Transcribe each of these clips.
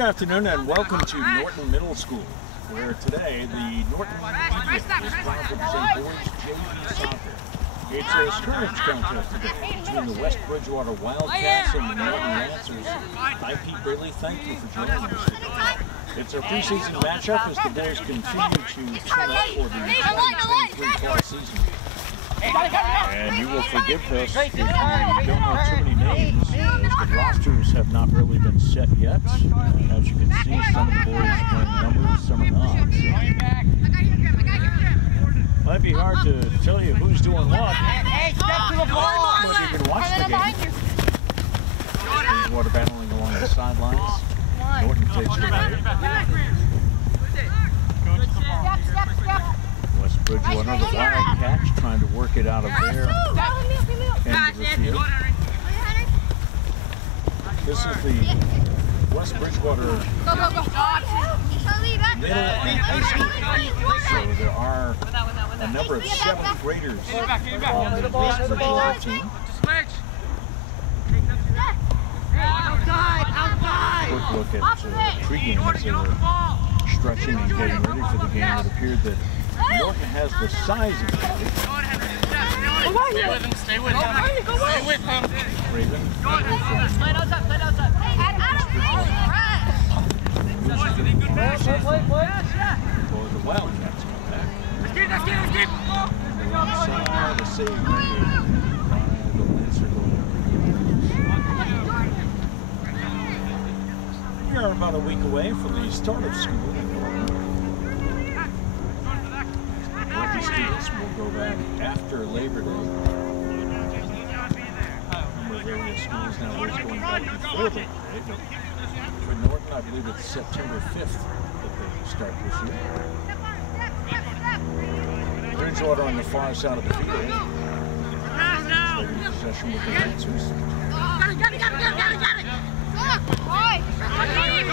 Good afternoon and welcome to Norton Middle School, where today the Norton Eagles is proud to present boys JV soccer. It's a scrimmage contest today between the West Bridgewater Wildcats and the Norton Lancers. Hi, Pete Braley, thank you for joining us today. It's our preseason matchup as the boys continue to turn up for the 2023 fall season. And you will forgive us if we don't know too many names, as the rosters have not really been set yet. As you can see, some of the boys are playing numbers, some are not. So. Might be hard to tell you who's doing what. Hey, step to the ball! But you can watch the game. Bridgewater battling along the sidelines. Norton takes the lead. West Bridgewater, the Wildcats, trying to work it out of their end of the field. This is the West Bridgewater middle and high school. So there are a number of 7th graders on the West Bridgewater team. Quick look at pregame as they were stretching and getting ready for the game. It appeared that Norton has the size of it. Stay with him, stay with him. Stay with him. Raven. Play outside, play outside. The Wildcats come back. Let's get, let's get, let's get. The save right the Lancer goal. We are about a week away from the start of school in Norton. Working students will go back after Labor Day. Number of various schools now where it's going back before Labor Day. But for Norton, I believe it's September 5th that they start this year. Bridgewater on the far side of the field. Taking possession with the Lancers.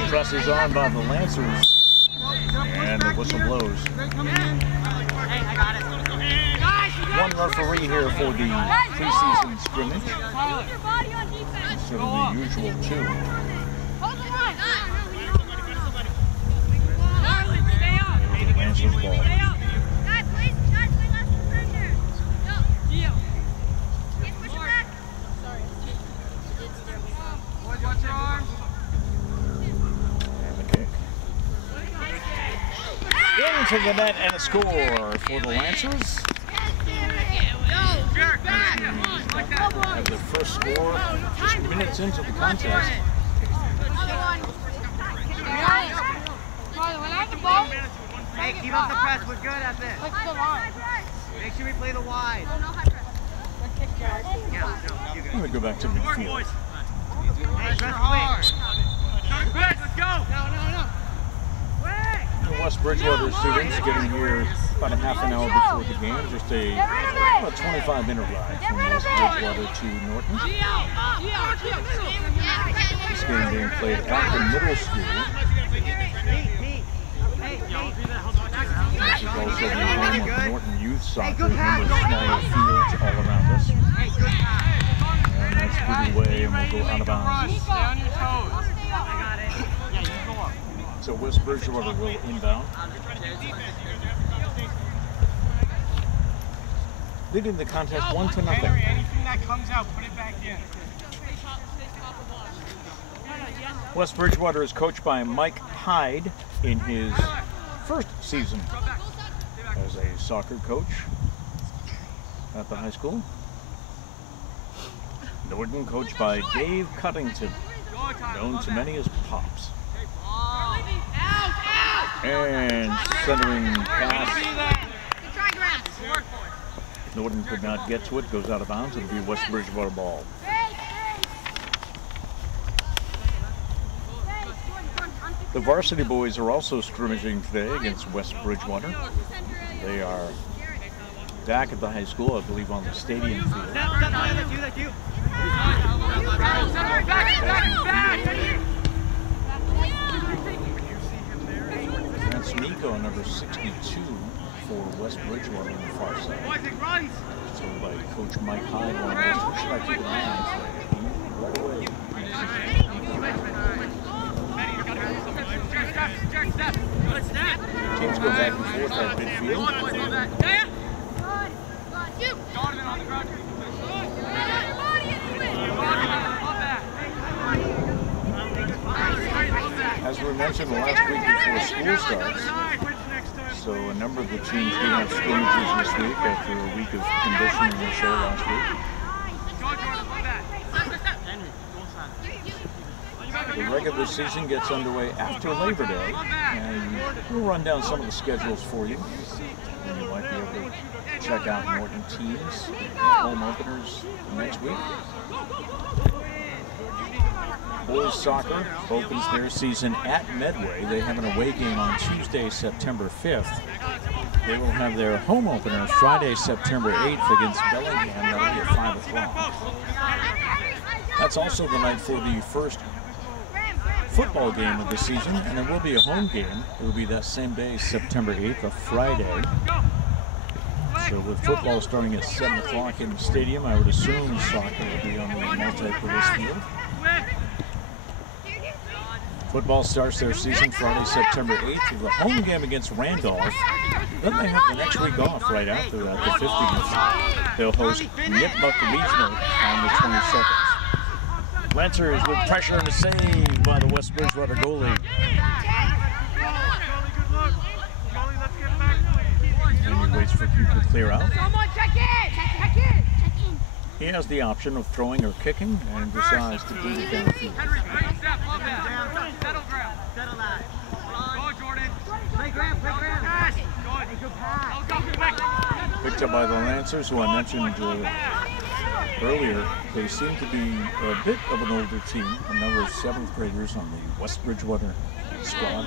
Presses on by the Lancers. And the whistle blows. One referee here for the preseason scrimmage instead of the usual 2. Lancers ball. Into the net and a score for the Lancers. Have their first score just minutes into the contest. Hey, keep up the press. We're good at this. Make sure we play the wide. Let me go back to midfield. Hey, press quick. Let's go. The West Bridgewater students getting here about a half an hour before the game. Just about 25-minute ride from West Bridgewater to Norton. This game being played at the middle school. This is also the home of Norton Youth Soccer. A number of smaller fields all around us. And that's pretty way, and we'll go out of bounds. Stay on your toes. I got it. Yeah, you go up. So West Bridgewater will inbound. Leading the contest 1-0. Anything that comes out, put it back in. West Bridgewater is coached by Mike Hyde in his first season as a soccer coach at the high school. Norton coached by Dave Cuttington, known to many as Pops. And centering pass. Norton could not get to it, goes out of bounds. It'll be West Bridgewater ball. The varsity boys are also scrimmaging today against West Bridgewater. They are back at the high school, I believe, on the stadium field. That's Nico, number 62 for West Bridgewater on the far side. So by Coach Mike Hyde, one of those, who should I keep an eye on right away? mentioned last week before school starts. So a number of the teams do have scrimmages this week after a week of conditioning or so last week. The regular season gets underway after Labor Day, and we'll run down some of the schedules for you. And you might be able to check out Norton teams, home openers next week. Boys soccer opens their season at Medway. They have an away game on Tuesday, September 5th. They will have their home opener Friday, September 8th against Bellingham. That'll be at 5 o'clock. That's also the night for the first football game of the season, and there will be a home game. It will be that same day, September 8th, a Friday. So with football starting at 7 o'clock in the stadium, I would assume soccer will be on the multi-purpose field. Football starts their season Friday, September 8th with a home game against Randolph. Then they have the next week off right after that, the 15th. They'll host Nipmuc Regional on the 22nd. Lancers with pressure and a save by the West Bridgewater goalie. And he waits for people to clear out. He has the option of throwing or kicking and decides to beat it downfield. Picked up by the Lancers, who I mentioned earlier. They seem to be a bit of an older team, a number of 7th graders on the West Bridgewater squad.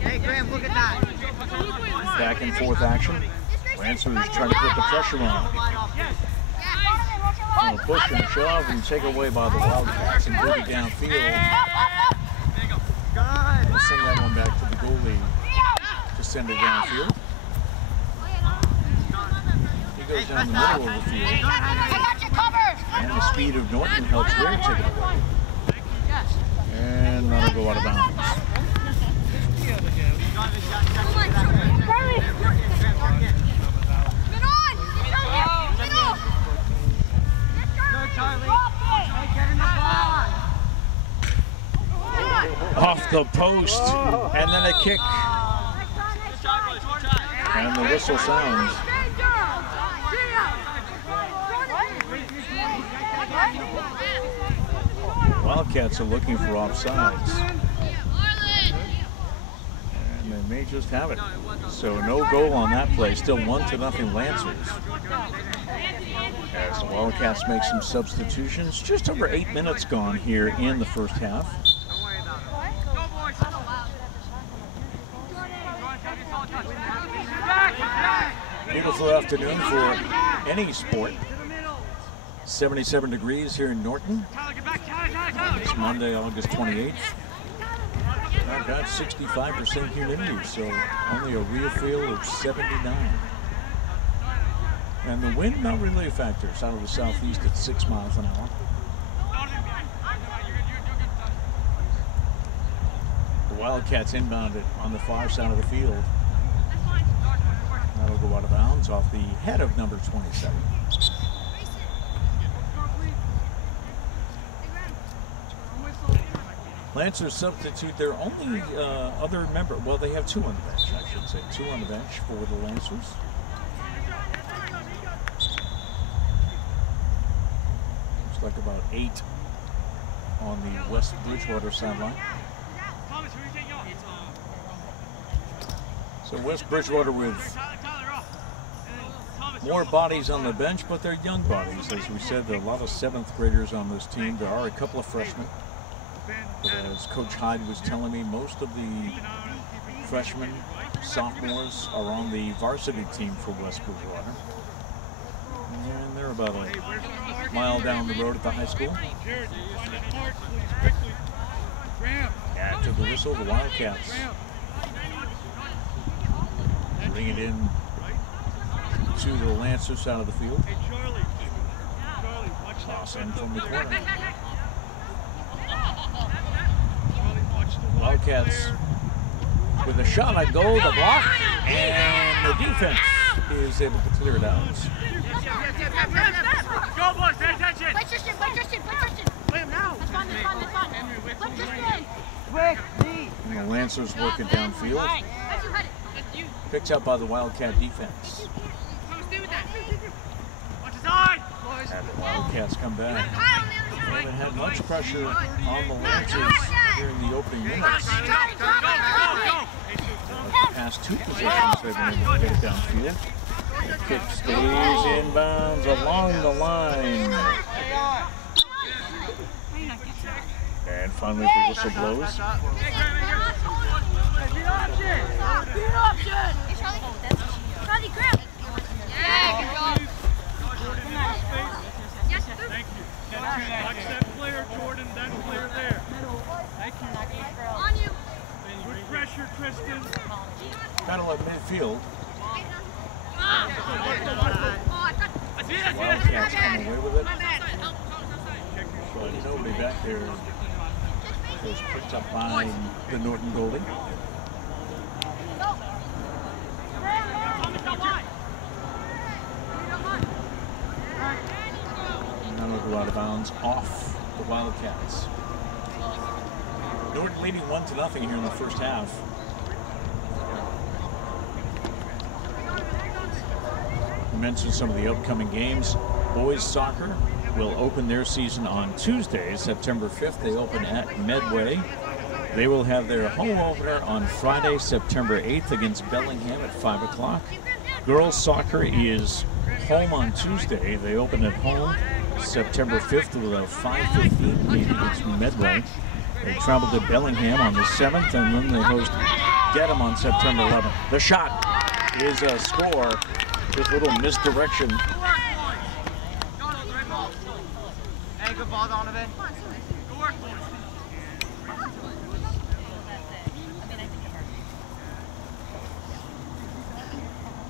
Hey, Graham, look at that. Back and forth action. Lancers trying to put the pressure on. A push and shove and take away by the Wildcats and move it downfield. We'll send that one back to the goalie to send it downfield. He goes down the middle of the field. And the speed of Norton helps their ticket away. And that'll go out of bounds. Off the post, and then a kick. And the whistle sounds. Wildcats are looking for offsides. And they may just have it. So no goal on that play. Still 1-0 Lancers. As the Wildcats make some substitutions. Just over 8 minutes gone here in the first half. Beautiful afternoon for any sport. 77 degrees here in Norton. It's Monday, August 28th. I've got 65% humidity, so only a real feel of 79. And the wind, not really a factor. It's out of the southeast at 6 miles an hour. The Wildcats inbound it on the far side of the field. That'll go out of bounds off the head of number 27. Lancers substitute their only other member. Well, they have 2 on the bench, I should say. 2 on the bench for the Lancers. Looks like about 8 on the West Bridgewater sideline. So West Bridgewater with more bodies on the bench, but they're young bodies. As we said, there are a lot of 7th graders on this team. There are a couple of freshmen. But as Coach Hyde was telling me, most of the freshmen, sophomores are on the varsity team for West Bridgewater. And they're about a mile down the road at the high school. After the whistle, the Wildcats bring it in to the Lancers side of the field. Toss in from the corner. Wildcats with a shot at goal, the block, and the defense is able to clear it out. Go, boys, pay attention. Play Tristan. Play him now. That's fine. Play Tristan. Quick, knee. And the Lancers working downfield. Picked up by the Wildcat defense. Watch his eye. And the Wildcats come back. They haven't had much pressure on the Lancers during the opening minutes. But the past two possessions, they've been able to get it downfield. The kick stays inbounds along the line. And finally the whistle blows. Watch that player, Jordan. That player there. Thank you. On you. Good pressure, Tristan. Battle at midfield. Wildcats come away with it. But nobody back there was picked up by the Norton goalie. None will go out of bounds off the Wildcats. Norton leading 1-0 here in the first half. We mentioned some of the upcoming games. Boys soccer will open their season on Tuesday, September 5th. They open at Medway. They will have their home opener on Friday, September 8th against Bellingham at 5 o'clock. Girls soccer is home on Tuesday. They open at home September 5th with a 5:15 game against Medway. They travel to Bellingham on the 7th, and then they host Dedham on September 11th. The shot is a score. Just a little misdirection. Hey, good ball, Donovan. Good work, boys.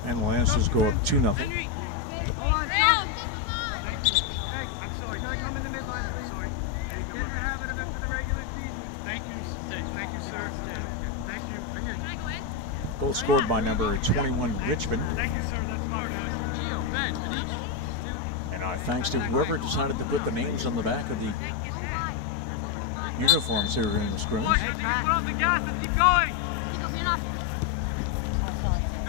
And the Lancers go up 2-0. Goal scored by number 21, Richmond. Thank you, sir. That's smart. And our thanks to whoever decided to put the names on the back of the uniforms here in the scrimmage. Put on the gas and keep going.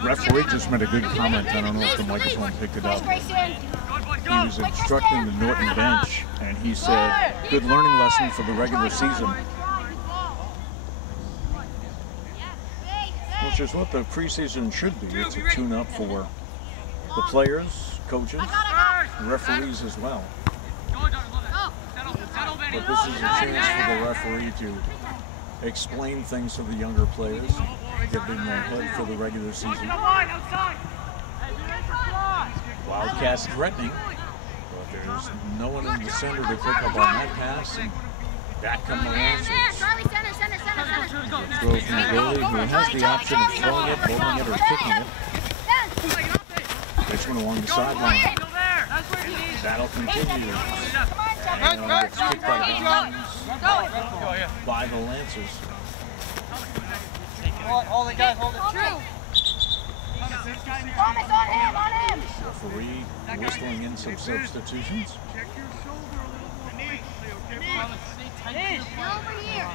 Referee just made a good comment. I don't know if the microphone picked it up. He was instructing the Norton bench, and he said, good learning lesson for the regular season. Which is what the preseason should be. It's a tune-up for the players, coaches, referees as well. But this is a chance for the referee to explain things to the younger players, give them their head for the regular season. Wildcats threatening, but there's no one in the center to pick up on that pass. And back come the Lancers. Throw from the goalie, who has the option of throwing it, holding it, or kicking it. Richmond along the sideline. Battle continues. And gets kicked out of bounds by the Lancers. Hold it, guys, hold it. Thomas, on him! Referee whistling in some substitutions. Check your shoulder a little more quickly, okay? Over here.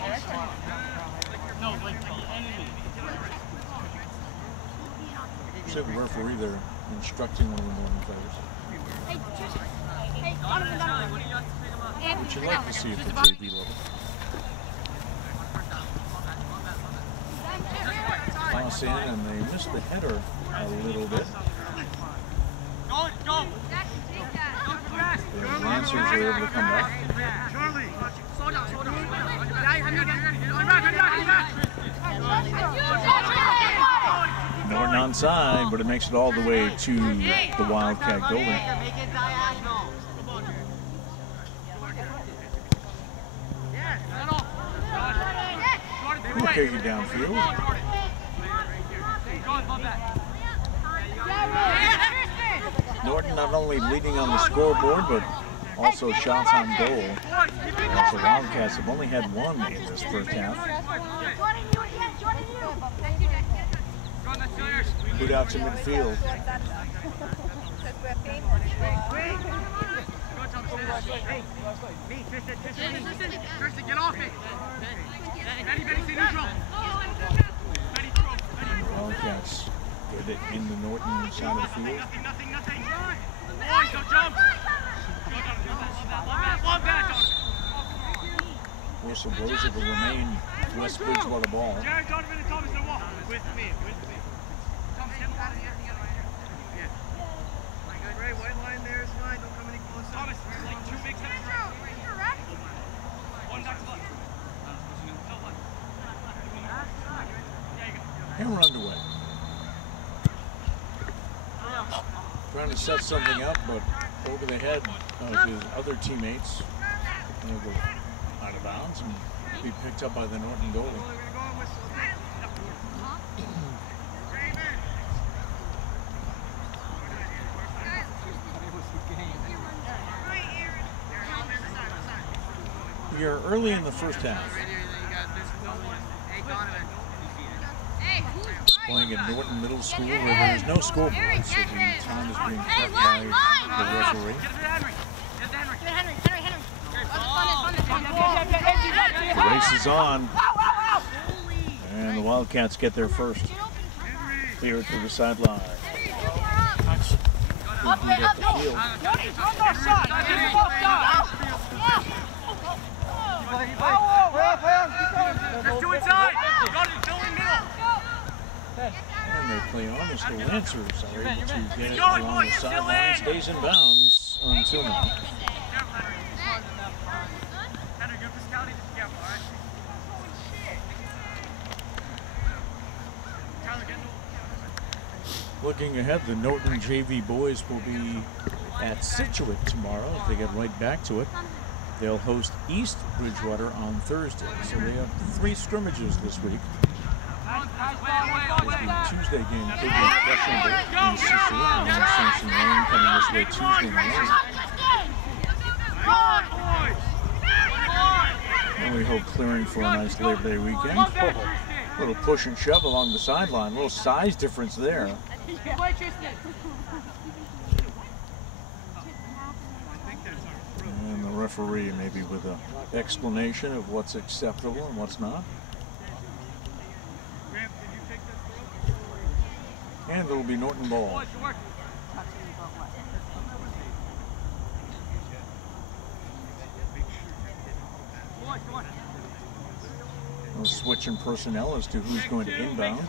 No, like the enemy. See the referee there instructing one of the Norton players. Hey, Tristan. Hey, Donovan. Which you'd like to see at the JV level. Toss in, and they missed the header a little bit. Go! The Lancers are able to come back. Charlie, Slow down. Norton onside, but it makes it all the way to the Wildcat goalie. Make it diagonal. We'll take it downfield. Norton not only leading on the scoreboard, but also shots on goal. As the Wildcats have only had one in this first half. Boot out to midfield. Tristan, get off it! Benny, stay neutral! Wildcats get it in the Norton side of the field. Nothing. Boys, don't jump! Love that, Whistle blows, it will remain West Bridgewater ball. Jared, Donovan, and Thomas, they're walking. With me. Thomas, get him out of here. Yeah. Good, Ray, white line there is fine. Don't come any closer. Thomas, like 2 big steps right. One back to left. And we're underway. Trying to set something up, but over the head of his other teammates. He'll go out of bounds and be picked up by the Norton goalie. We are early in the first half. Playing at Norton Middle School where there is no scoreboard, so the time is being cut by the referee. The race is on, and the Wildcats get there first. Clear it to the sideline. Up the field. Let's do inside! And they play on as the Lancers are able to get it along the sideline. Stays in bounds until now. Looking ahead, the Norton JV boys will be at Situate tomorrow if they get right back to it. They'll host East Bridgewater on Thursday, so they have 3 scrimmages this week. There's the Tuesday game, Big Russian in Situate, and then Sampson Lane coming this way Tuesday night. And we hope clearing for a nice Labor Day weekend. A little push and shove along the sideline, a little size difference there. And the referee maybe with an explanation of what's acceptable and what's not. And it'll be Norton ball. We'll switch in personnel as to who's going to inbound.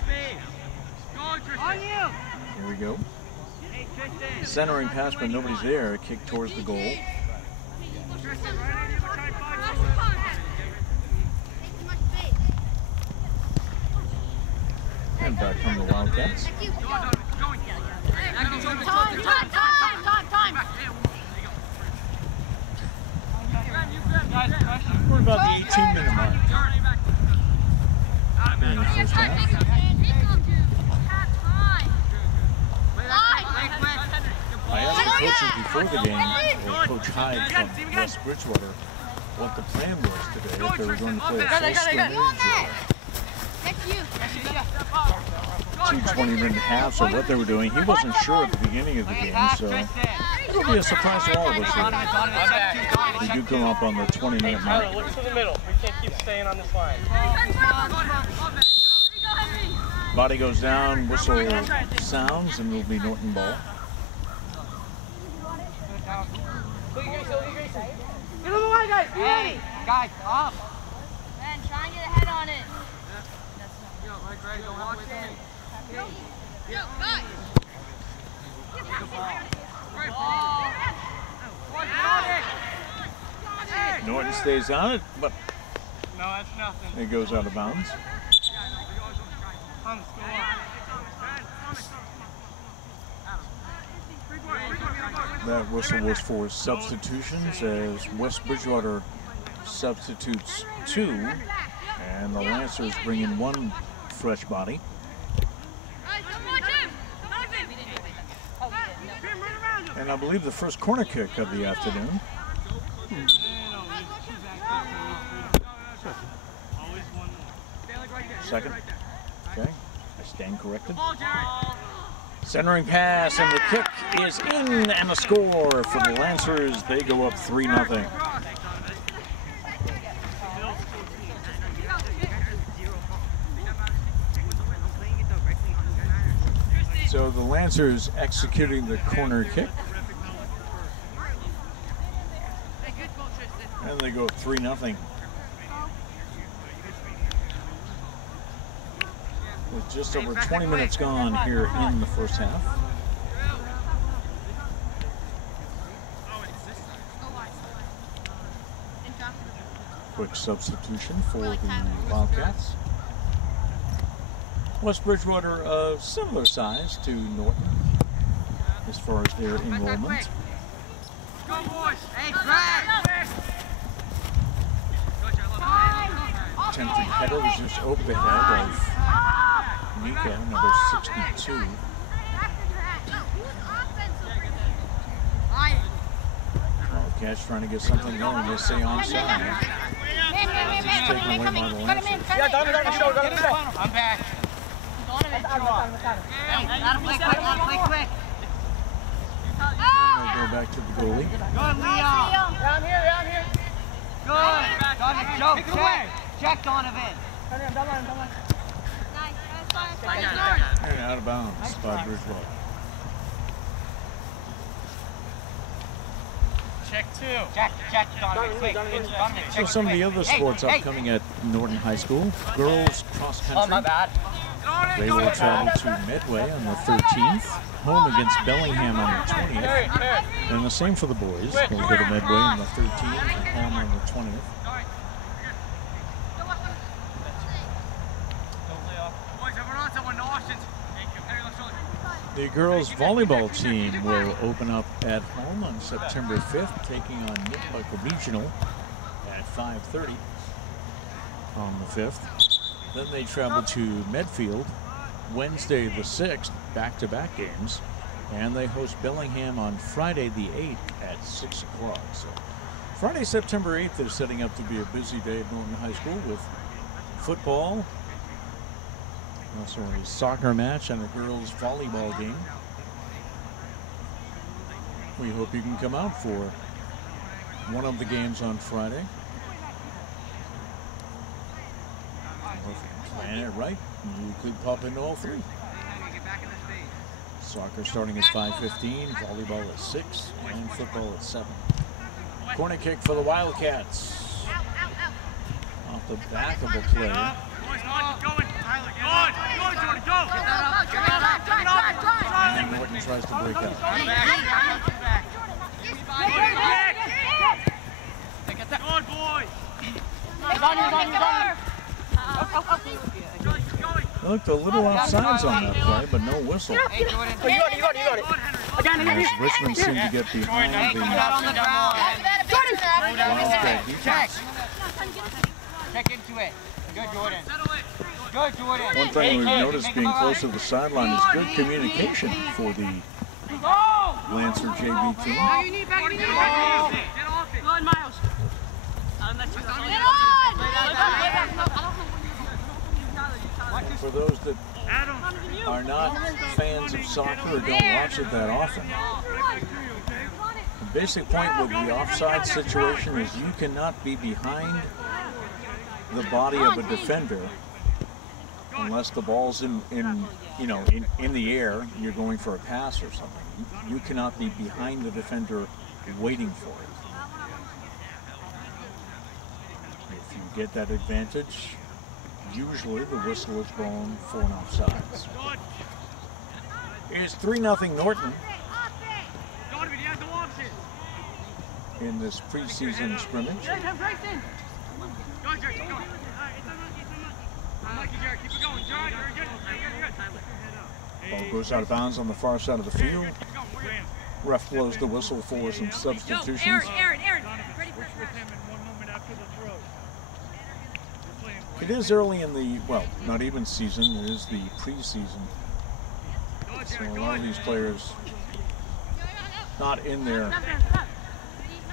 Here we go. Centering pass, but nobody's there. A kick towards the goal. And back from the Wildcats. Time. We're about the 18-minute mark in the first half. I asked the coaches before the game, or Coach Hyde from West Bridgewater, what the plan was today, if they were going to play a full scrimmage or 2-20-minute halves or what they were doing. He wasn't sure at the beginning of the game, so it'll be a surprise to all of us here. We do come up on the 20-minute mark. Look to the middle. We can't keep staying on this line. Body goes down, whistle sounds, and it'll be Norton ball. Get on the line, guys! Hey, guys, up! Man, try and get a head on it. Norton stays on it, but No, that's nothing. it goes out of bounds. That whistle was for substitutions as West Bridgewater substitutes 2, and the Lancers bring in 1 fresh body. And I believe the first corner kick of the afternoon. Second. Okay, I stand corrected. Centering pass, and the kick is in, and a score for the Lancers. They go up 3-0. So the Lancers executing the corner kick. And they go up 3-0. With just over 20 minutes gone here in the first half. Quick substitution for the Wildcats. West Bridgewater, a similar size to Norton as far as their enrollment. Go boys! Hey, Brad! Attempted header was just over the head of Nico, number 62. Wildcats trying to get something going. They say onside. Yeah, I'm back. Hey, quick. They go back to the goalie. Good, Leon. Down here. Good. Joe, check Donovan. And out of bounds by Bridgewater. Check two. Check Donovan. Quick. So some of the other sports upcoming at Norton High School. Girls cross country. Oh, my bad. They will travel to Midway on the 13th, home against Bellingham on the 20th. And the same for the boys. They'll go to Midway on the 13th and home on the 20th. The girls volleyball team will open up at home on September 5th, taking on Nipmuc Regional at 5:30 on the 5th. Then they travel to Medfield Wednesday the 6th, back-to-back games, and they host Bellingham on Friday the 8th at 6 o'clock. So Friday, September 8th is setting up to be a busy day at Norton High School with football, also a soccer match and a girls volleyball game. We hope you can come out for one of the games on Friday. Or if you can plan it right, you could pop into all three. Soccer starting at 5:15, volleyball at 6, and football at 7. Corner kick for the Wildcats. Off the back of the player. And Norton tries to break up. Good boys. Looked a little offsides on that play, but no whistle. Hey, Jordan. You got it. As Richmond seemed to get behind the Wildcat defense. Check into it. Good, Jordan. Good, Jordan. One thing we've noticed being close to the sideline is good communication for the Lancer JV team. For those that are not fans of soccer or don't watch it that often, the basic point with the offside situation is you cannot be behind the body of a defender unless the ball's in the air and you're going for a pass or something. You cannot be behind the defender waiting for it. If you get that advantage, usually the whistle is blown for an offsides. It's 3-0 Norton in this preseason scrimmage. Ball goes out of bounds on the far side of the field. Ref blows the whistle for some substitutions. It is early in the, well, not even season, it is the preseason. So a lot of these players not in their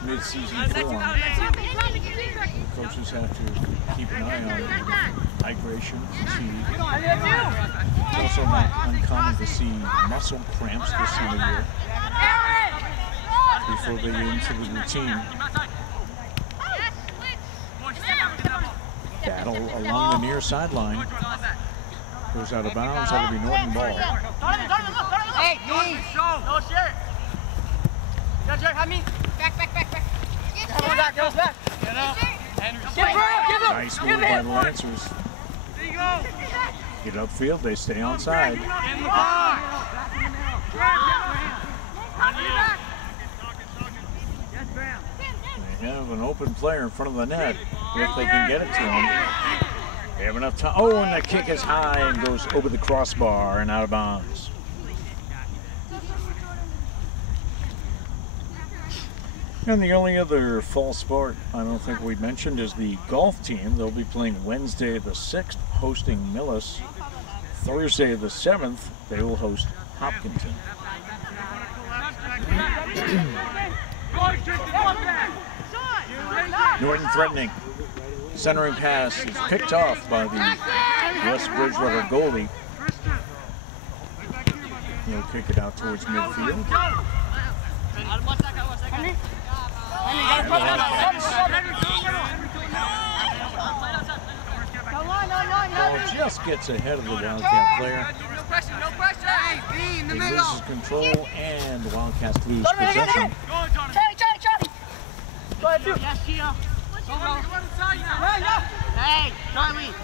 mid-season form. Coaches have to keep an eye on migration, fatigue, also not uncommon to see muscle cramps this time of year before they get into the routine. Battle along the near sideline. Goes out of bounds. That'll be Norton ball. Hey, no shit. Jack, have me. Back. Get us back. Get up. Give him. Nice move by the Lancers. There you go. Get upfield. They stay onside. In the box. They have an open player in front of the net if they can get it to him. They have enough time. Oh, and the kick is high and goes over the crossbar and out of bounds. And the only other fall sport I don't think we mentioned is the golf team. They'll be playing Wednesday the 6th, hosting Millis. Thursday the 7th, they will host Hopkinton. Norton threatening. Centering pass is picked off by the West Bridgewater goalie. He'll kick it out towards midfield. Ball just gets ahead of the Wildcat player. He loses control and the Wildcats lose possession.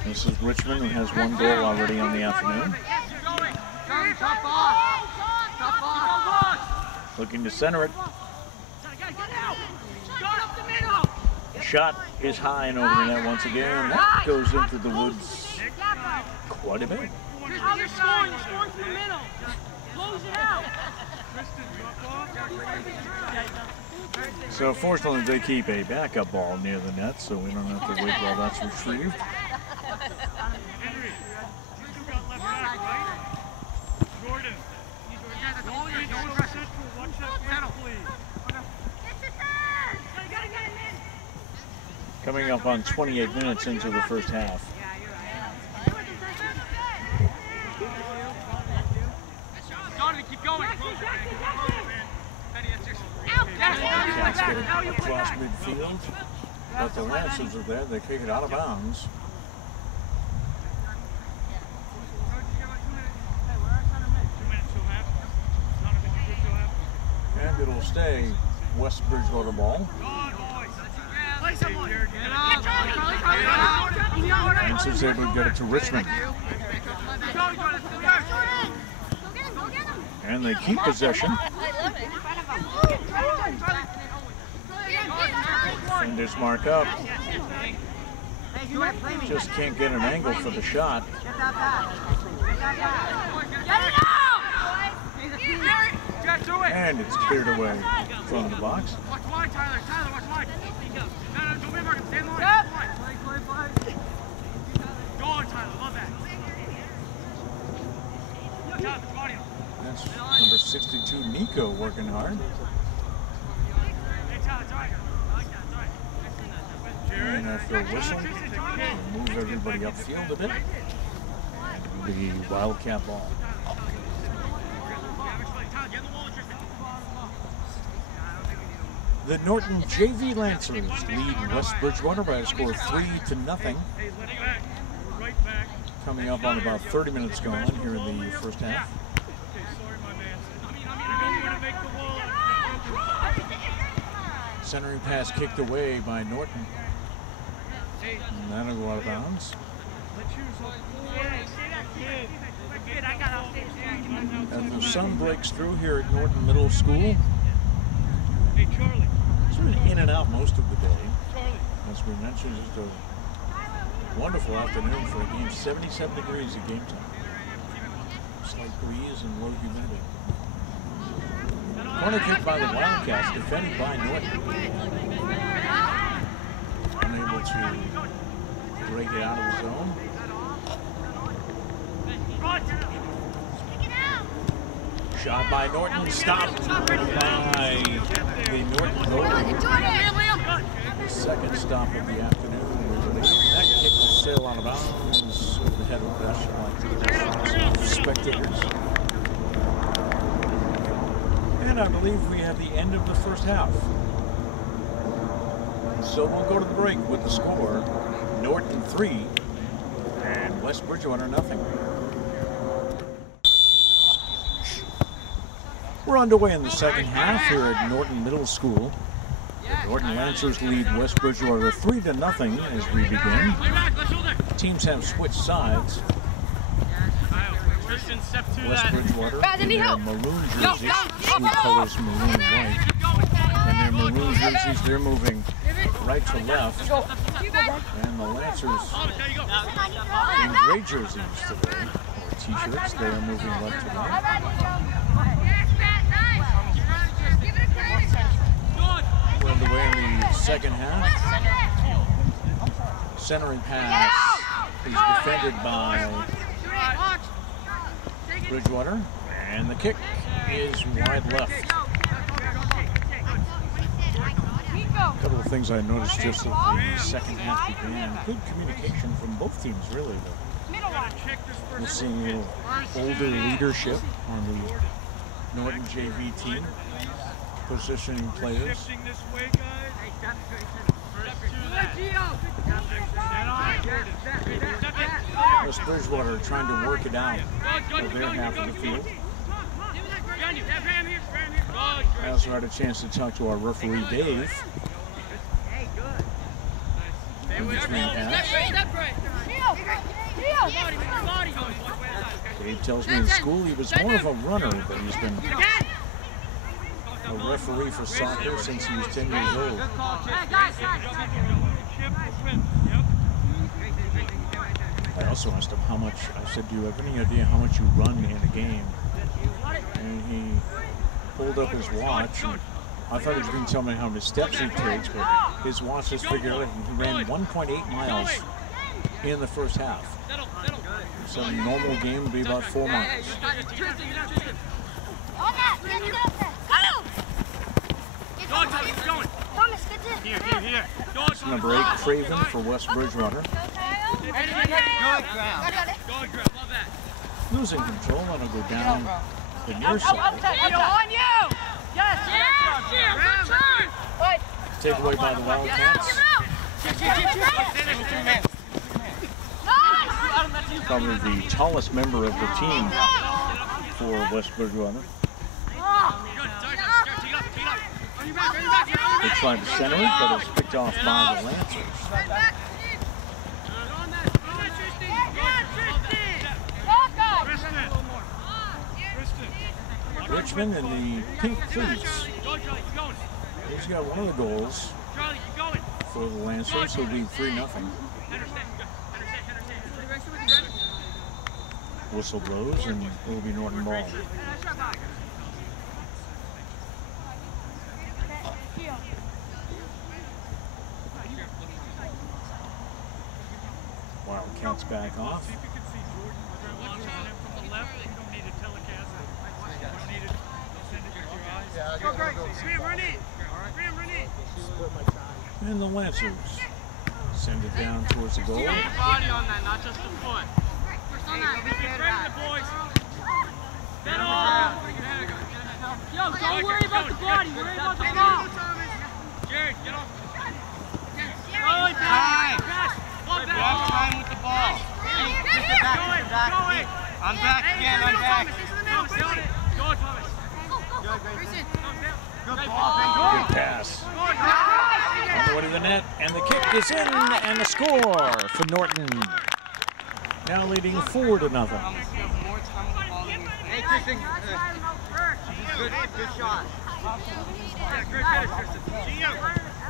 This is Richmond, who has one goal already on the afternoon. Looking to center it. The shot is high and over the net once again. That goes into the woods quite a bit. Here's how they're scoring. They're scoring from the middle. Close it out. So fortunately they keep a backup ball near the net, so we don't have to wait while that's retrieved. Coming up on 28 minutes into the first half. Keep going. Cats get it across midfield, but the Lancers are there. They kick it out of bounds. And it'll stay West Bridgewater ball. Lancers able to get it to Richmond. And they keep possession. Defenders mark up. Just can't get an angle for the shot. And it's cleared away from the box. Watch wide, Tyler. Tyler, watch wide. No, don't be Marcus. Stand long. Go on, Tyler. Love that. That's number 62, Nico, working hard. Hey, Tyler, it's all right. I like that. It's all right. And after a whistle, we'll move everybody upfield a bit. The Wildcat ball. The Norton JV Lancers lead West Bridgewater by a score of 3-0. Coming up on about 30 minutes gone here in the first half. Centering pass kicked away by Norton. And that'll go out of bounds. As the sun breaks through here at Norton Middle School, it's been in and out most of the day. As we mentioned, just a wonderful afternoon for a game. 77 degrees at game time. Slight breeze and low humidity. Corner kick by the Wildcats, defended by Norton. Unable to break it out of the zone. Shot by Norton, stopped by the Norton goalie. The second stop of the afternoon. That kick will sail out of bounds over the head of the shot. Spectacular. spectators. And I believe we have the end of the first half. So we'll go to the break with the score, Norton 3 and West Bridgewater nothing. We're underway in the second half here at Norton Middle School. The Norton Lancers lead West Bridgewater 3-0 as we begin. Teams have switched sides. West Bridgewater in their maroon jerseys, school colors maroon and white. And their maroon jerseys, they're moving right to left. And the Lancers in gray jerseys today, or t-shirts, they are moving left to right. We're underway in the second half. Centering pass is defended by Bridgewater, and the kick is wide left. A couple of things I noticed just as the second half began. Good communication from both teams, really. We're seeing a little older leadership on the Norton JV team, positioning players. West Bridgewater trying to work it out of their half of the field. I also had a chance to talk to our referee, Dave. Dave tells me in school he was more of a runner, but he's been a referee for soccer since he was 10 years old. I also asked him how much, I said, do you have any idea how much you run in a game? And he pulled up his watch. And I thought he was going to tell me how many steps he takes, but his watch just figured out he ran 1.8 miles in the first half. So a normal game would be about 4 miles. That's number 8, Craven for West Bridgewater. Losing control, and it'll go down the near side. Take away by the Wildcats. Probably the tallest member of the team for West Bridgewater. They tried to center it, but it's picked off by the Lancers. Richmond in the pink cleats. He's got one of the goals for the Lancers, so it'll be 3-0. Whistle blows, and it will be Norton ball. Wildcats back off. And the Lancers send it down towards the goal. Body on that, not just the foot. Yo, don't worry about the body, worry about the ball. Jared, get off. Time with the ball. Hey, push it back. I'm back again, I'm back. Go, Thomas. Good pass. On the way to the net, and the kick is in, and the score for Norton. Now leading 4-0. Hey, Kristen. Good shot.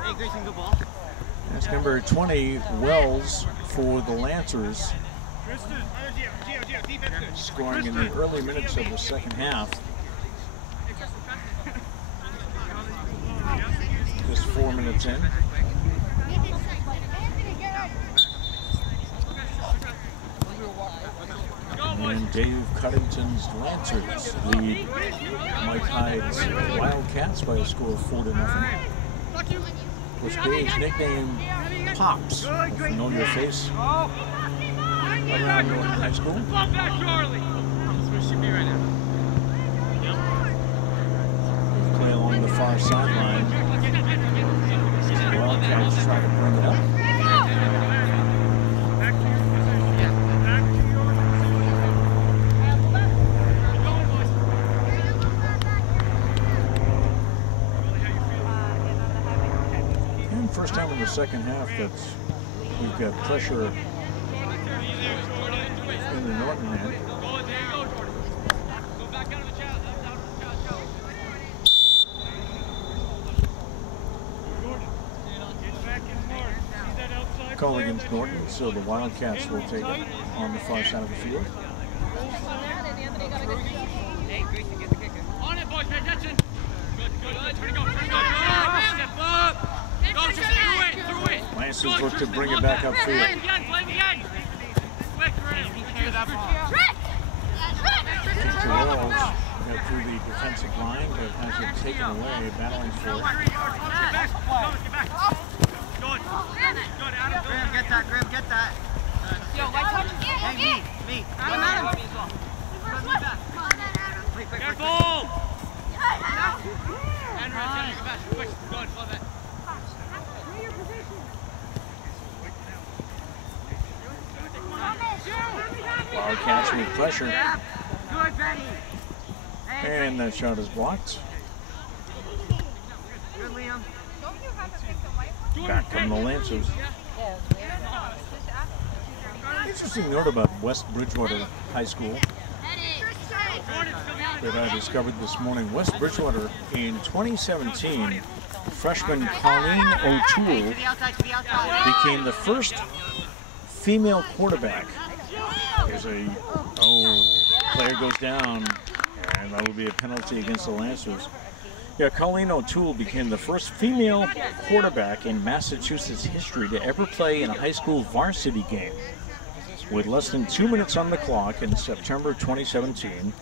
Hey, Grayson, good ball. That's number 20, Wells, for the Lancers, scoring in the early minutes of the second half. Just 4 minutes in. And Dave Cuddington's Lancers lead Mike Hyde's Wildcats by a score of 4-0. Coach Dave's nickname Pops, a familiar face around Norton High School. Play along the far sideline. Wildcats try to bring it up. And first time in the second half that we've got pressure in the Norton end. Call against Norton, so the Wildcats will take it on the far side of the field. On it, boys, pay attention. Good. Go. Step up. Go, through it. Lancers look to bring it back upfield. Play him again. Quick, Two Walls go through the defensive line, but has it taken away, battling for it. Get back. Good. Adam. Graham, get that. Yo, white touch. Hey, me. Adam. Careful. Henry, get back. Quick. Good. Love it. Wildcats with pressure. Good, Betty. And that shot is blocked. Good, Liam. Back come the Lancers. Interesting note about West Bridgewater High School that I discovered this morning. West Bridgewater in 2017, freshman Colleen O'Toole became the first female quarterback. There's a player goes down, and that will be a penalty against the Lancers. Yeah, Colleen O'Toole became the first female quarterback in Massachusetts history to ever play in a high school varsity game. With less than 2 minutes on the clock in September 2017,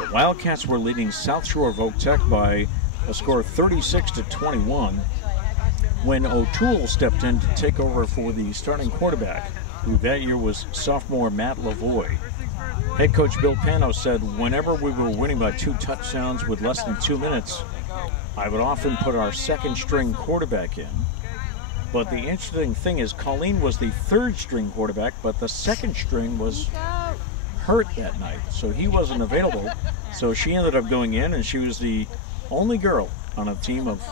the Wildcats were leading South Shore of Oak Tech by a score of 36-21 when O'Toole stepped in to take over for the starting quarterback, who that year was sophomore Matt Lavoie. Head coach Bill Pano said, "Whenever we were winning by 2 touchdowns with less than 2 minutes, I would often put our second string quarterback in. But the interesting thing is Colleen was the third string quarterback, but the second string was hurt that night, so he wasn't available. So she ended up going in, and she was the only girl on a team of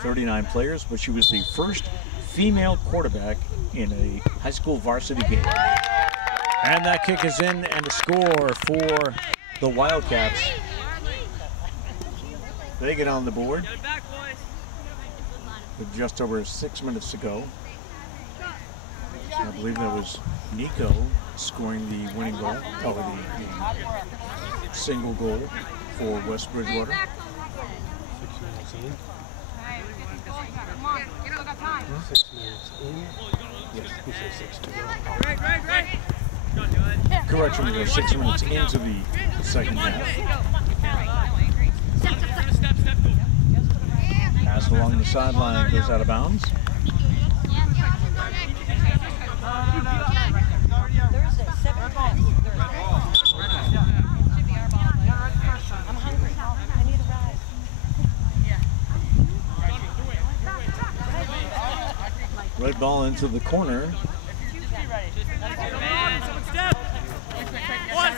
39 players, but she was the first female quarterback in a high school varsity game." And that kick is in, and a score for the Wildcats. They get on the board with just over 6 minutes to go. I believe that was Nico scoring the winning goal, or the single goal for West Bridgewater. 6 minutes in. 6 minutes in. Yes, he said 6 to go. Correction, we're 6 minutes into the second half. Pass along the sideline, goes out of bounds. Thursday, 7 times. I'm hungry. I need a ride. Red ball into the corner.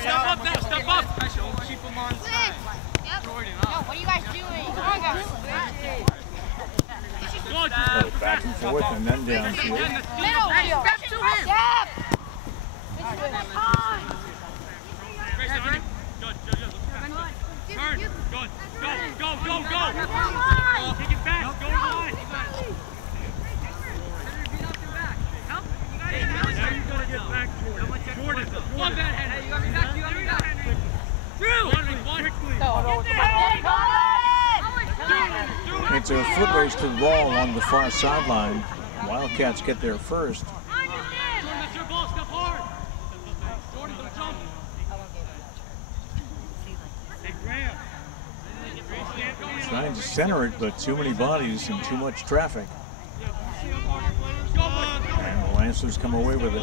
Step up now, step up! Keep him on side. What are you guys doing? Come on, guys. Back and forth and then downfield. Middle, step to him. Step. Turn, good, go! Take it back, go line! Now you gotta get back, Jordan. One bad head. Hey, you got me back, Henry. Through! It's a foot race to the ball along the far sideline. Wildcats get there first. Jordan, that's your ball, step hard. Jordan, don't jump. Hey, Graham. Trying to center it, but too many bodies and too much traffic. And the Lancers come away with it.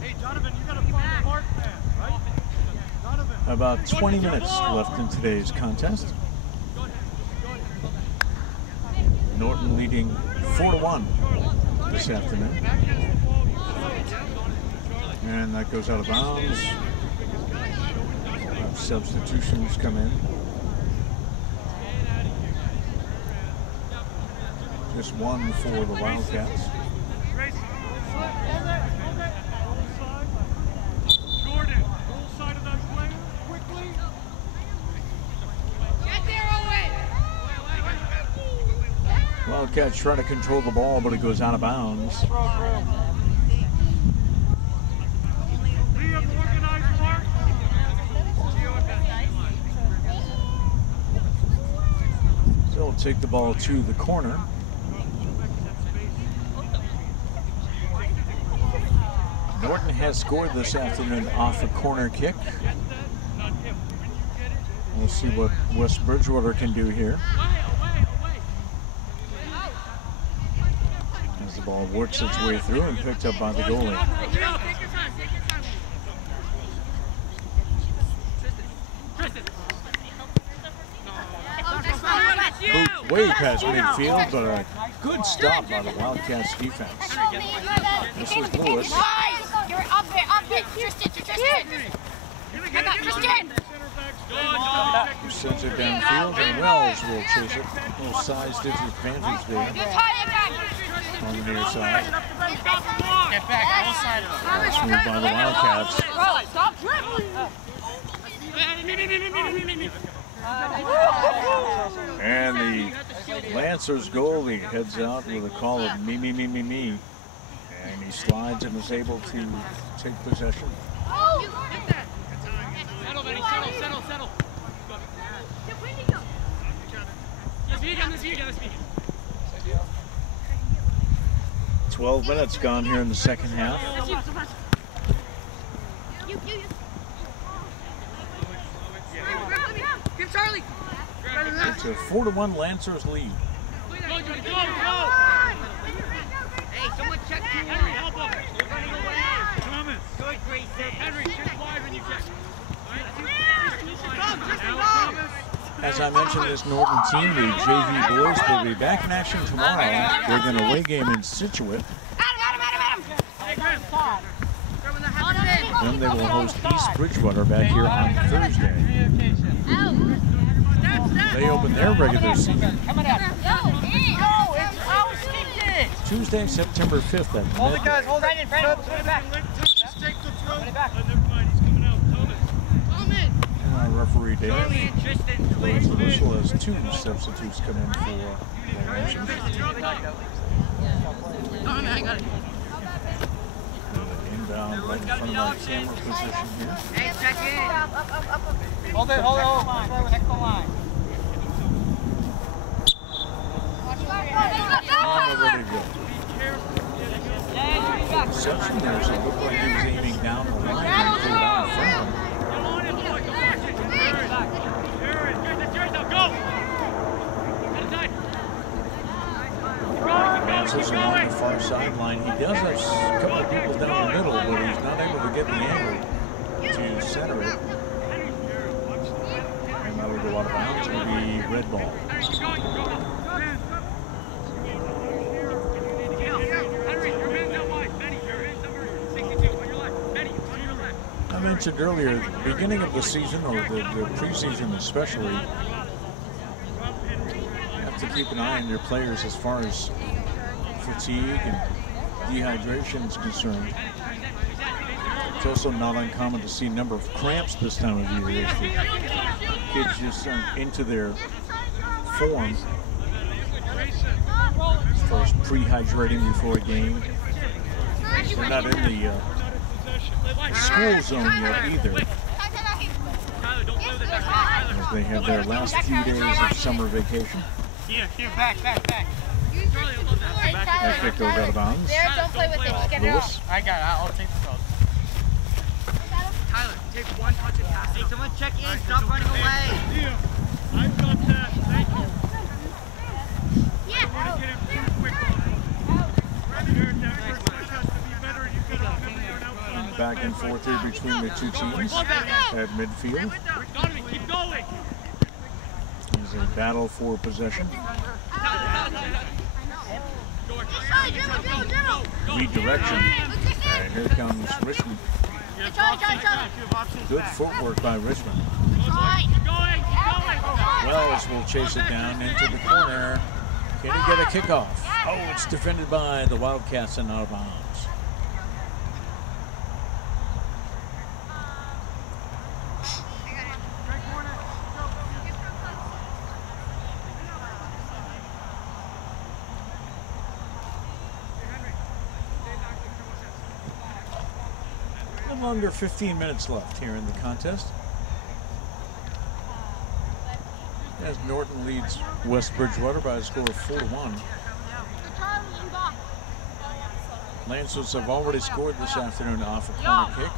Hey, About 20 minutes left in today's contest. Norton leading 4-1 this afternoon. And that goes out of bounds. Substitutions come in. Just one for the Wildcats. Jordan, full side of that player, quickly. Get there, Owen! Wildcats try to control the ball, but it goes out of bounds. They'll take the ball to the corner. Norton has scored this afternoon off a corner kick. We'll see what West Bridgewater can do here. As the ball works its way through and picked up by the goalie. Boot way past midfield, but a good stop by the Wildcats defense. This is Lewis. You're up there, Tristan. Come on, Tristan! Who sends it downfield, and Wells will chase it. A little size disadvantage there on the near side. Get back, all side of it. That's moved by the Wildcats. Stop dribbling! And the Lancers goalie heads out with a call of me. And he slides and is able to take possession. Settle. 12 minutes gone here in the second half. Give Charlie! It's a 4-1 Lancers lead. Go! Hey, someone check Henry, help him! You're running away! Thomas. Good, great save. Henry, check wide when you check. As I mentioned, this Norton team, the JV boys, will be back in action tomorrow. They're going to away game in Situate. Then they will host East Bridgewater back here on Thursday. They open their regular season Tuesday, September 5th at Hold it, midnight. guys, hold it. Brandon, put it back. Thomas, take the throw. Put it back. Never mind, he's coming out. Thomas. Referee Dave Charlie and Tristan, blows the whistle as two substitutes come in for the Lancers. I got it. Inbound right in front of my camera position here. Hey, check in. Hold it. Next the line. And we're ready to go. Reception there, so it looked like he was aiming down the line and threw it out in front of him. Bounces along the far sideline. He does have a couple of people down the middle, but he's not able to get the angle to center it. And that will go out of bounds and be red ball. I mentioned earlier, at the beginning of the season, or the preseason especially, you have to keep an eye on your players as far as fatigue and dehydration is concerned. It's also not uncommon to see a number of cramps this time of year as the kids just aren't into their form as far as pre-hydrating before a game. They're not in the school zone yet either, as they have their last few days of summer vacation. Here, back. That kick goes out of bounds. There, don't play with it. Just get it Lewis. off. I got it. I'll take the throw. Tyler, take one punch and pass. Hey, someone check in. Stop running away. Deal. I've got that. Thank you. Yeah. I want to get him too quick on it. Here, that first push has to be better. You get up in there and outside. back and forth here between the two teams at midfield. Keep going. There's a battle for possession. Redirection. And here comes Richmond. Good footwork by Richmond. Wells will chase it down into the corner. Can he get a kickoff? Oh, it's defended by the Wildcats and out of bounds. Under 15 minutes left here in the contest. As Norton leads West Bridgewater by a score of 4-1. Lancers have already scored this afternoon off a corner kick.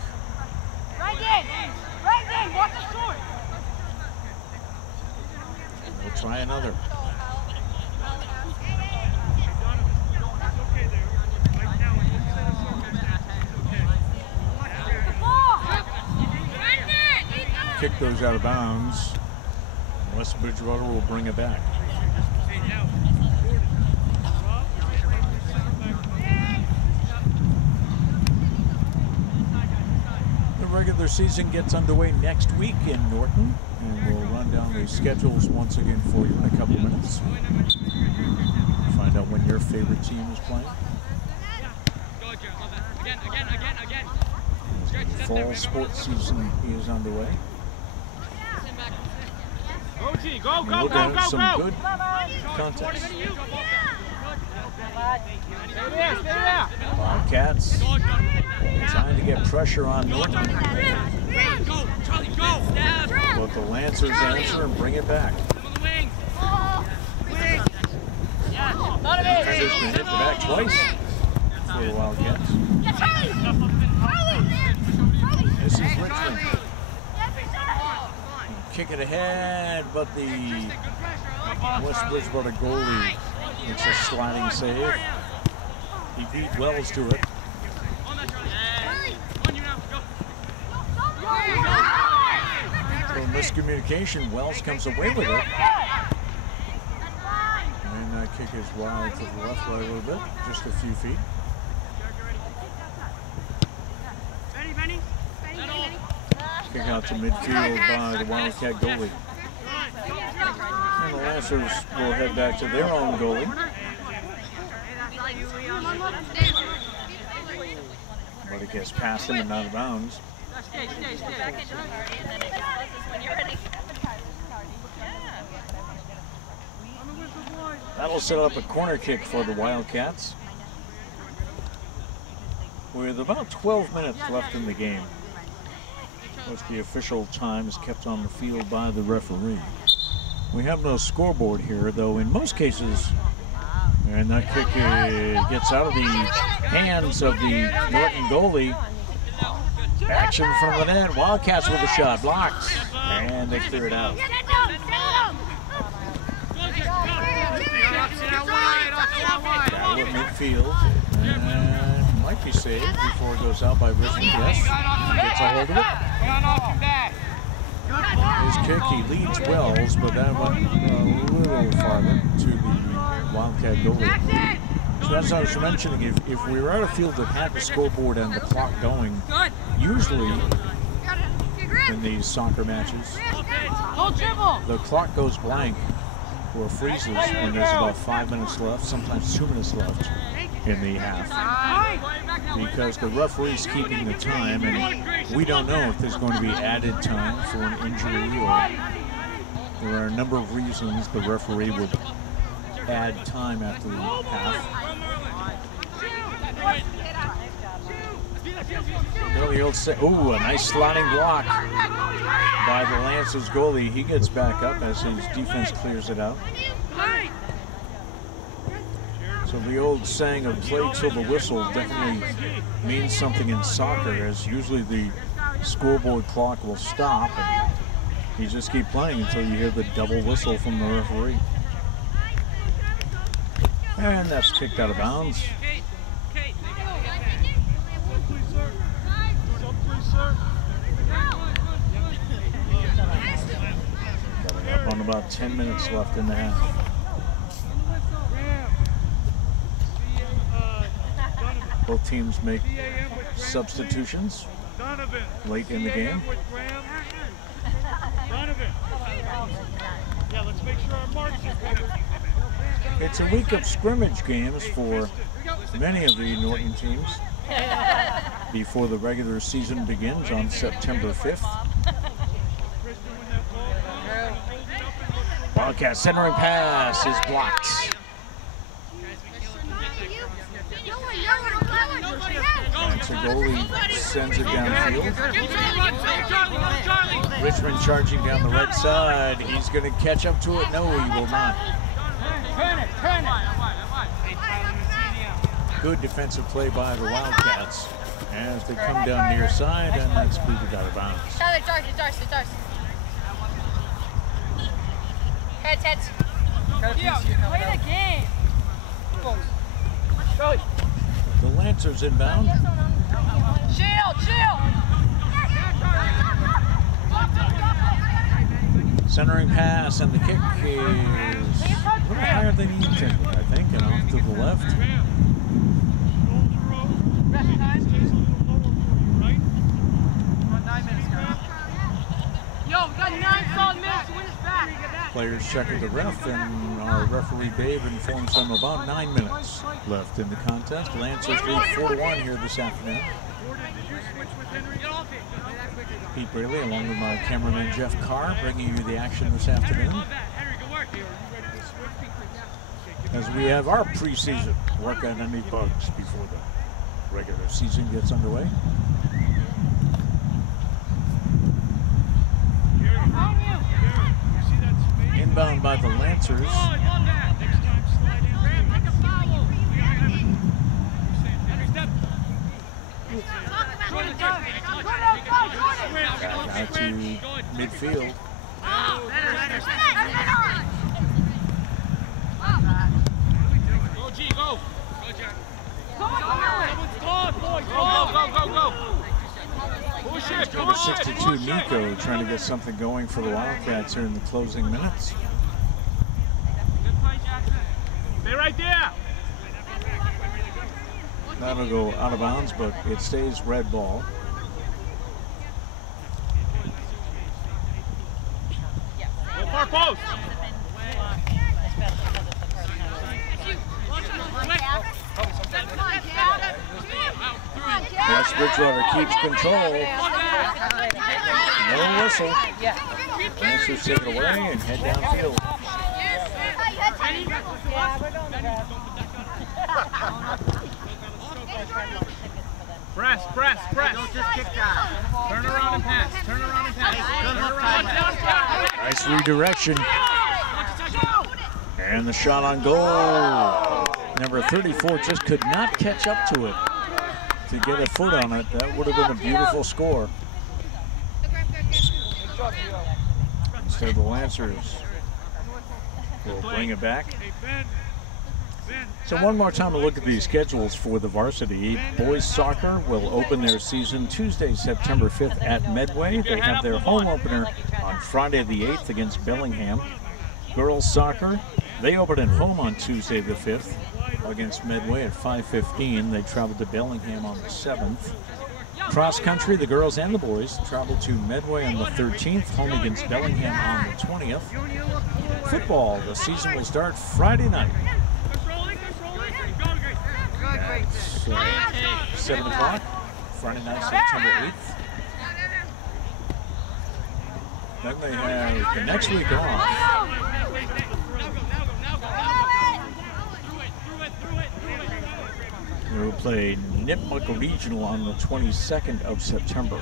We'll try another. Kick goes out of bounds. West Bridgewater will bring it back. The regular season gets underway next week in Norton, and we'll run down the schedules once again for you in a couple of minutes. Find out when your favorite team is playing. The fall sports season is underway. We'll get some good context. Wildcats trying to get pressure on Norton. But the Lancers answer and bring it back. Lancers can hit the back twice for the Wildcats. This is Richmond. Kick it ahead, but the West Bridgewater goalie makes a sliding save. He beat Wells to it. So miscommunication, Wells comes away with it. And that kick is wide to the left a little bit, just a few feet. Kick out to midfield by the Wildcat goalie. And the Lancers will head back to their own goalie. But it gets past him and out of bounds. That'll set up a corner kick for the Wildcats. With about 12 minutes left in the game. Which the official time is kept on the field by the referee. We have no scoreboard here, though in most cases, and that kick gets out of the hands of the Norton goalie. Action from the net. Wildcats with a shot. Blocked. And they clear it out. Battle at midfield. And might be saved before it goes out by Richmond. Yes. Gets a hold of it. His kick, he leads Wells, but that went a little farther to the Wildcat goalie. So as I was mentioning, if we were at a field that had the scoreboard and the clock going, usually in these soccer matches, the clock goes blank or freezes when there's about 5 minutes left, sometimes 2 minutes left in the half, because the referee's keeping the time, and we don't know if there's going to be added time for an injury, or there are a number of reasons the referee would add time after the half. Ooh, a nice sliding block by the Lancers goalie. He gets back up as his defense clears it out. So the old saying of play till the whistle definitely means something in soccer, as usually the scoreboard clock will stop and you just keep playing until you hear the double whistle from the referee. And that's kicked out of bounds. inbound, about 10 minutes left in the half. Both teams make substitutions late in the game. It's a week of scrimmage games for many of the Norton teams before the regular season begins on September 5th. Wildcat centering pass is blocked. And Goalie sends it downfield. Richmond charging down the right side. He's going to catch up to it. No, he will not. Good defensive play by the Wildcats as they come down near side, and that's booted out of bounds. It's ours. Heads. Play the game. The Lancers inbound. Shield. Centering pass, and the kick is a little higher than he intended, I think, and off to the left. Yo, we got 9 solid minutes to win this back. Players check with the ref, and our referee Dave informs them about 9 minutes left in the contest. Lancers lead 4-1 here this afternoon. Pete Braley, along with my cameraman Jeff Carr, bringing you the action this afternoon as we have our preseason work on any bugs before the regular season gets underway. Inbound by the Lancers. Out to midfield. Go, G, go. Go. Push it. Number 62, Nico, trying to get something going for the Wildcats here in the closing minutes. Stay right there. That'll go out of bounds, but it stays red ball. Far post. West Bridgewater keeps control. No whistle. Lancers take it away and head downfield. Press. Don't just kick down. Turn around and pass. Nice redirection. And the shot on goal. Number 34 just could not catch up to it to get a foot on it. That would have been a beautiful score. Instead, the Lancers will bring it back. So one more time to look at the schedules for the varsity. Boys soccer will open their season Tuesday, September 5th at Medway. They have their home opener on Friday the 8th against Bellingham. Girls soccer, they open at home on Tuesday the 5th against Medway at 5:15. They travel to Bellingham on the 7th. Cross country, the girls and the boys travel to Medway on the 13th, home against Bellingham on the 20th. Football, the season will start Friday night. 7 o'clock, Friday night, September 8th. Then they have the next week off. They will play Nipmuc Regional on the 22nd of September.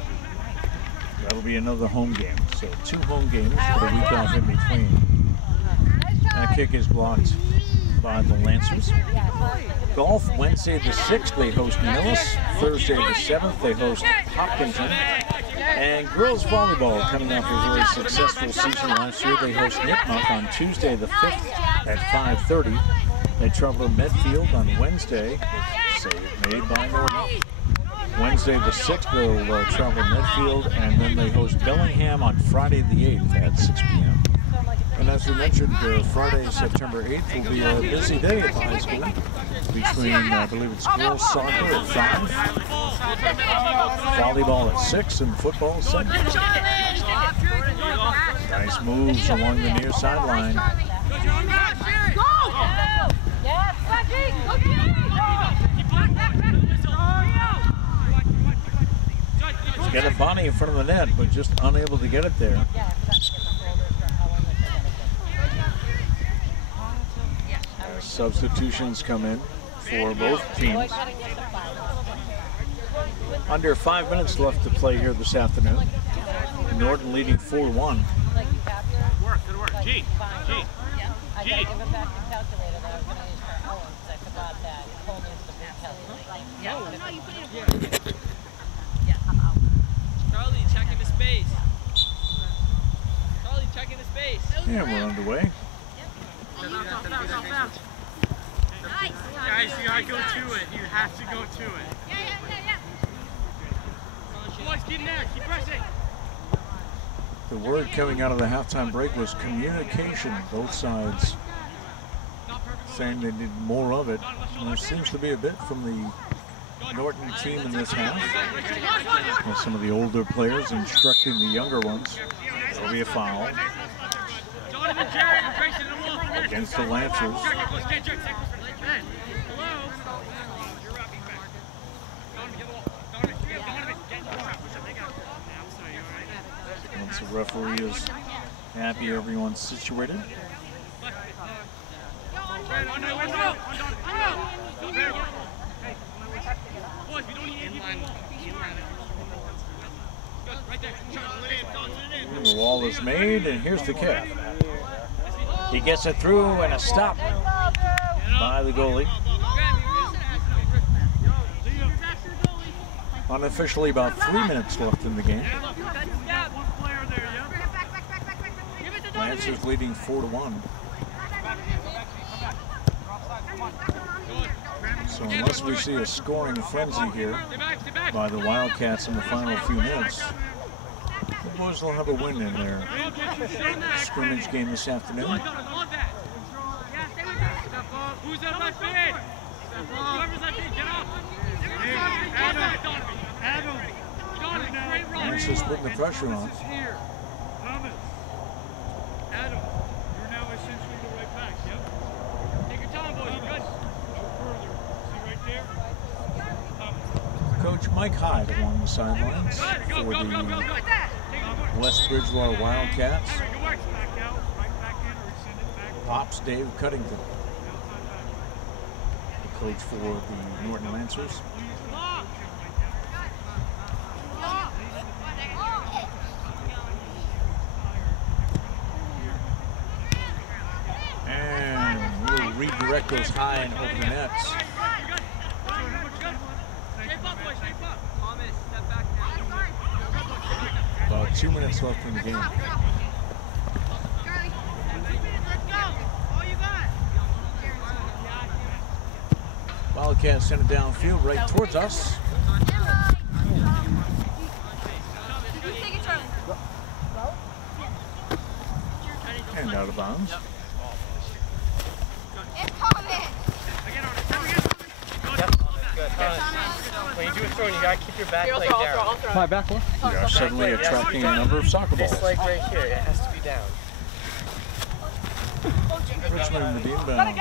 That'll be another home game. So 2 home games with a week off in between. That kick is blocked by the Lancers. Golf, Wednesday the 6th, they host Millis. Thursday the 7th, they host Hopkinton. And girls volleyball, coming off a very successful season last year, they host Nipmuc on Tuesday the 5th at 5:30. They travel to Medfield on Wednesday. Save made by Norton. Wednesday the 6th, they'll travel to Medfield, and then they host Bellingham on Friday the 8th at 6 p.m. And as we mentioned, Friday, September 8th will be a busy day at the high school between, I believe it's girls soccer at 5, volleyball at 6, and football at 7. Nice moves along the near sideline. Get a Bonnie in front of the net, but just unable to get it there. As substitutions come in for both teams. Under 5 minutes left to play here this afternoon. Norton leading 4-1. Good work. G. I gotta give it back to the calculator that I was gonna use for Owen because I forgot that Cole needs the big calculator. No, you put it in. Yeah, I'm out. Charlie, checking the space. Charlie, checking the space. Yeah, we're underway. Guys, you gotta go to it. You have to go to it. Yeah. Boys, keep in there. Keep pressing. The word coming out of the halftime break was communication. Both sides saying they need more of it. And there seems to be a bit from the Norton team in this half. And some of the older players instructing the younger ones. There'll be a foul against the Lancers. Once the referee is happy everyone's situated. And the wall is made, and here's the kick. He gets it through, and a stop by the goalie. Unofficially, about 3 minutes left in the game. Lancers leading 4-1. So unless we see a scoring frenzy here by the Wildcats in the final few minutes, the boys will have a win in their scrimmage game this afternoon. Who's at left feet? Whoever's left feet, get up. Adam. Lancers putting the pressure on. Adam, you're now essentially the right back, yep? Take your time, boys. You good? No further. See right there? Coach Mike Hyde along the sidelines for the West Bridgewater Wildcats. Good work. Back out, right back in, or send it back. Pops Dave Cuddington, coach for the Norton Lancers. And we'll redirect those high and over the nets. About 2 minutes left in the game. Wildcats send it downfield right towards us. And out of bounds. When you do a throw, you gotta keep your back leg down. My back one? We are suddenly attracting a number of soccer balls. This leg right here, it has to be down. Richmond with the inbound.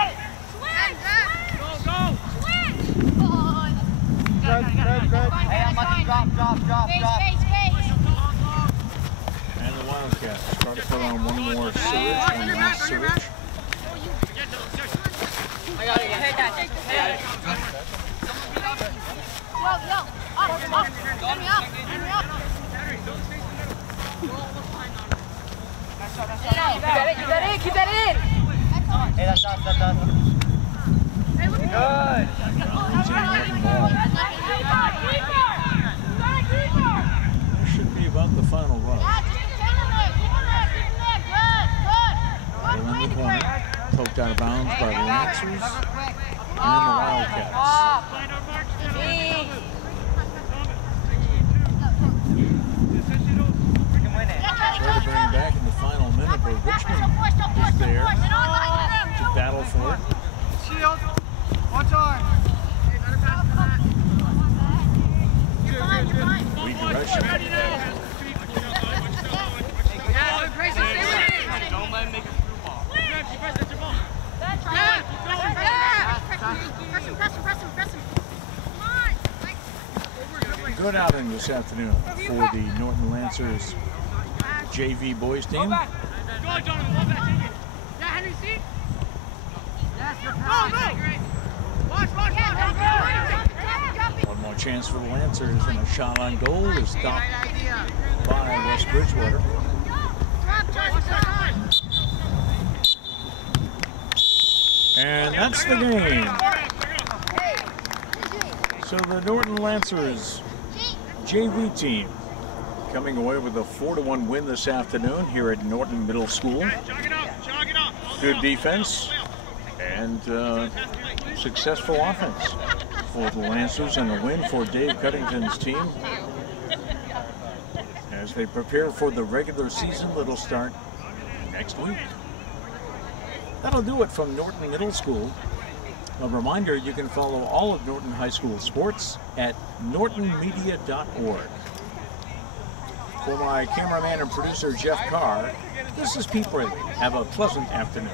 And the Wildcats try to put on one more surge, one last surge. I got it. Keep that in. Hey, that's us. Good. This should be about the final run. In the corner, poked out of bounds by the Lancers and the Wildcats. Try to bring it back in the final minute, but Richmond shield. Watch arm. Hey, better pass than that. Lead direction. Don't let him make a through ball. Good outing this afternoon for the Norton Lancers JV boys team. Yeah, Henry, see? One more chance for the Lancers, and a shot on goal is stopped by West Bridgewater. And that's the game. So the Norton Lancers JV team coming away with a 4-1 win this afternoon here at Norton Middle School. Good defense and successful offense for the Lancers, and a win for Dave Cuttington's team as they prepare for the regular season that'll start next week. That'll do it from Norton Middle School. A reminder, you can follow all of Norton High School sports at nortonmedia.org. For my cameraman and producer, Jeff Carr, this is Pete Braley. Have a pleasant afternoon.